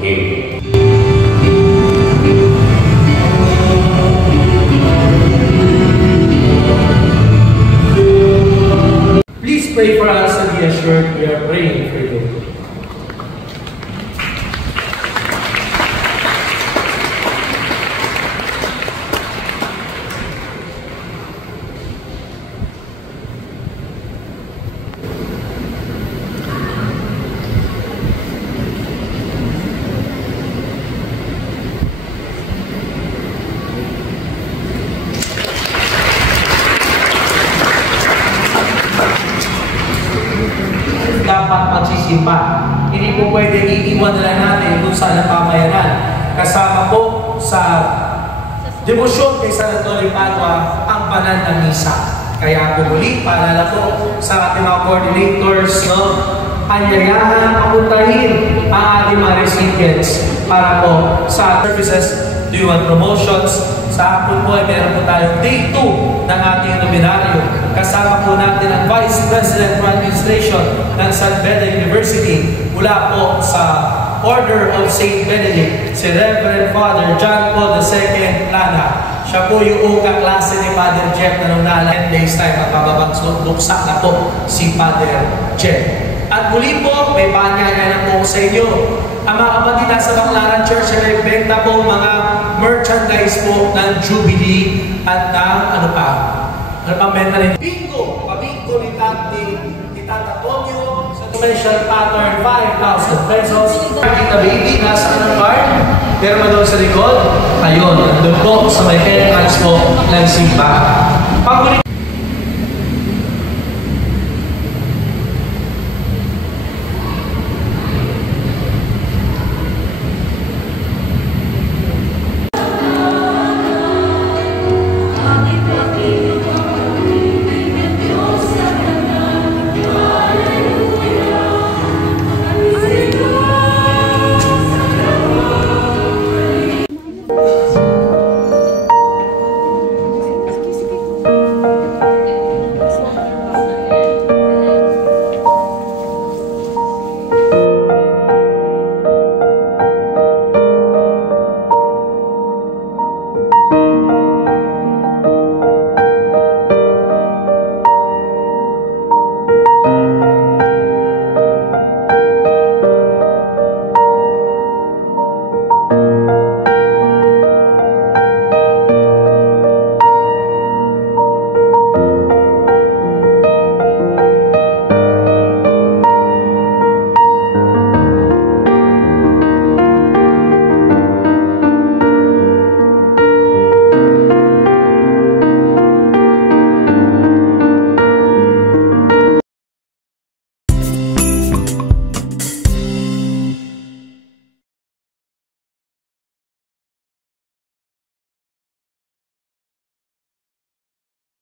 Amen. Please pray for us and be assured we are praying for you. Dapat magsisimba. Hindi po pwede iiwan na lang natin kung saan ang pamayanan. Kasama po sa debosyon kay San Antonio Padua ang banal na misa. Kaya po muli, paalala po sa ating mga coordinators, no, anyayahan, papuntahin ang ating mga recipients para po sa services, dual promotions. Sa hapon po ay meron po tayong day 2 ng ating nominaryo. Kasama po natin ang Vice President for Administration ng San Beda University mula po sa Order of St. Benedict, si Reverend Father John Paul II Lana. Siya po yung kaklase ni Father Jeff na nung na 10 days time at mababagsuksak na po si Father Jeff. At muli po, may panyaya na po sa inyo. Ang mga kapatid nasa Baclaran Church ay benta po mga merchandise po ng Jubilee at ng ano pa? Ano pang benta rin? Bingo! Pabingo ni Tata Tonyo sa special pattern 5,000 pesos. Kita baby, nasa anong card? Pero doon sa likod, ayun, doon po sa may entrance po ng simbahan.